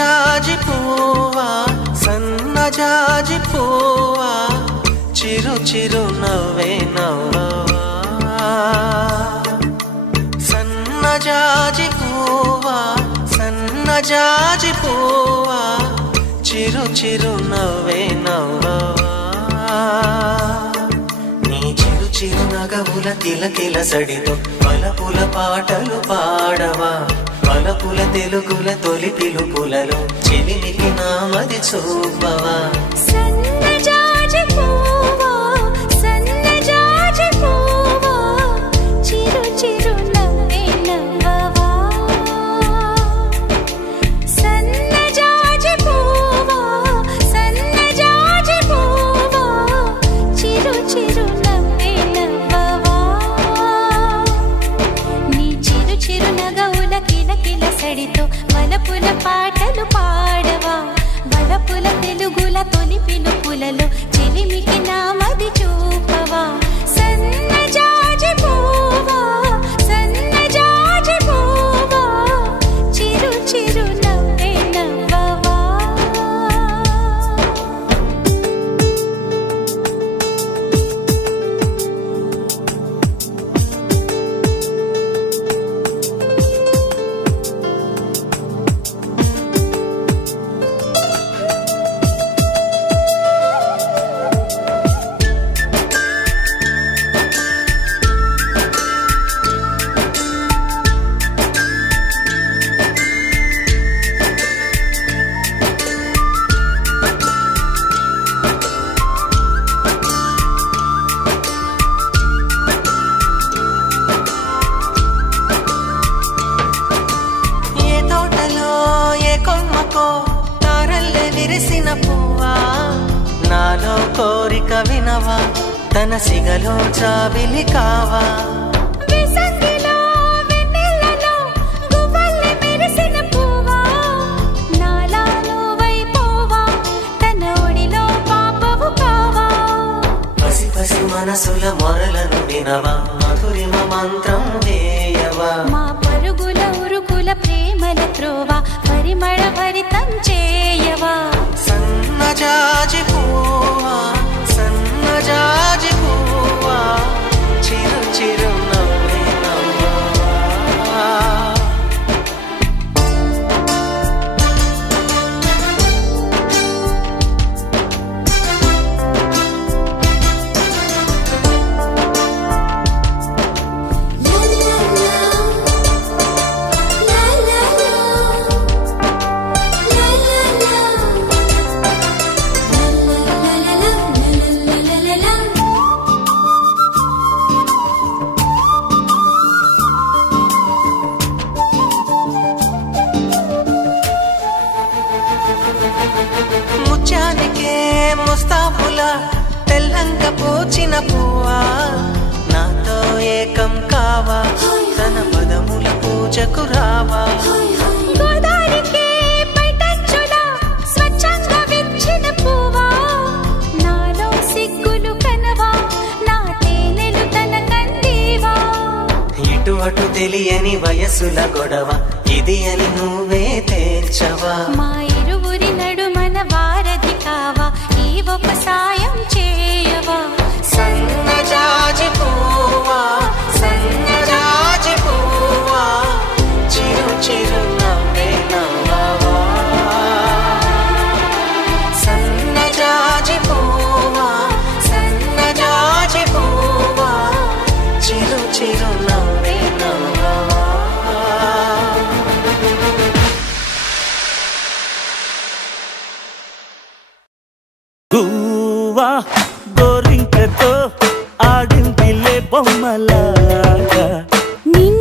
జాజి పువ్వా సన్నజాజి పువ్వా చిరు చిరు నవ్వే నవ్వవా సన్నజాజి పువ్వా సన్నజాజి పువ్వా చిరు చిరు నవ్వే నవ్వవా నీ చిరు చిరు నగవుల కిలకిల సడితో వలపుల పాటలు పాడవా వలపుల తెలుగుల తొలి పిలుపులలో చెలిమికి నామది చూపవా సన్నజాజి పువ్వా సన్నజాజి పువ్వా చిరు చిరు నవ్వే నవ్వవా సన్నజాజి పువ్వా సన్నజాజి పువ్వా చిరు చిరు నవ్వే నవ్వవా నీ చిరు చిరు నగవుల కిలకిల సడితో వలపుల పాటలు పాడవా వలపుల తెలుగుల తొలి పిలుపులలో చెలిమికి నామది చూపవా సన్నజాజి పువ్వా సన్నజాజి పువ్వా చిరు చిరు నవ్వే నవ్వవా తారల్లే విరిసిన పువ్వా నాలో కోరిక వినవా తన సిగలో జాబిలి కావా విసంగిలో వెన్నెలలో గువ్వల్లె మెరిసిన పువ్వా నాలా నువ్వైపోవా తన ఒడిలో పాపవు కావా పసి పసి మనసుల మొరలను వినవా మధురిమ మంత్రం వేయవా మా పరుగుల ఉరుకుల ప్రేమల త్రోవా పరిమళ భరితం చేయవా సన్నజాజి పువ్వా సన్నజాజి పువ్వా చిరు చిరు నవ్వే నవ్వవా ముత్యానికే ముస్తాబుల తెల్లంక పూచిన పువ్వా నాతో ఏకం కావా తన పదముల పూజకు రావా గోదారికే పైటంచుల స్వచ్ఛంగా విచ్చిన పువ్వా నాలో సిగ్గులు కనవా నా తేనెలు తన కందివా ఇటు అటు తెలియని వయసుల గొడవ ఇది అని నువ్వే తేల్చవా మా ఇరువురి నడుమన వారధి కావా ఈ ఒక సాయం చేయవా సన్నజాజి పువ్వా సన్నజాజి పువ్వా చిరు చిరు నవ్వే నవ్వవా సన్నజాజి పువ్వా సన్నజాజి పువ్వా చిరు చిరు నవ్వే నవ్వవా గువ్వా గోరింకతో ఆడిందిలే బొమ్మలాగా నిన్ను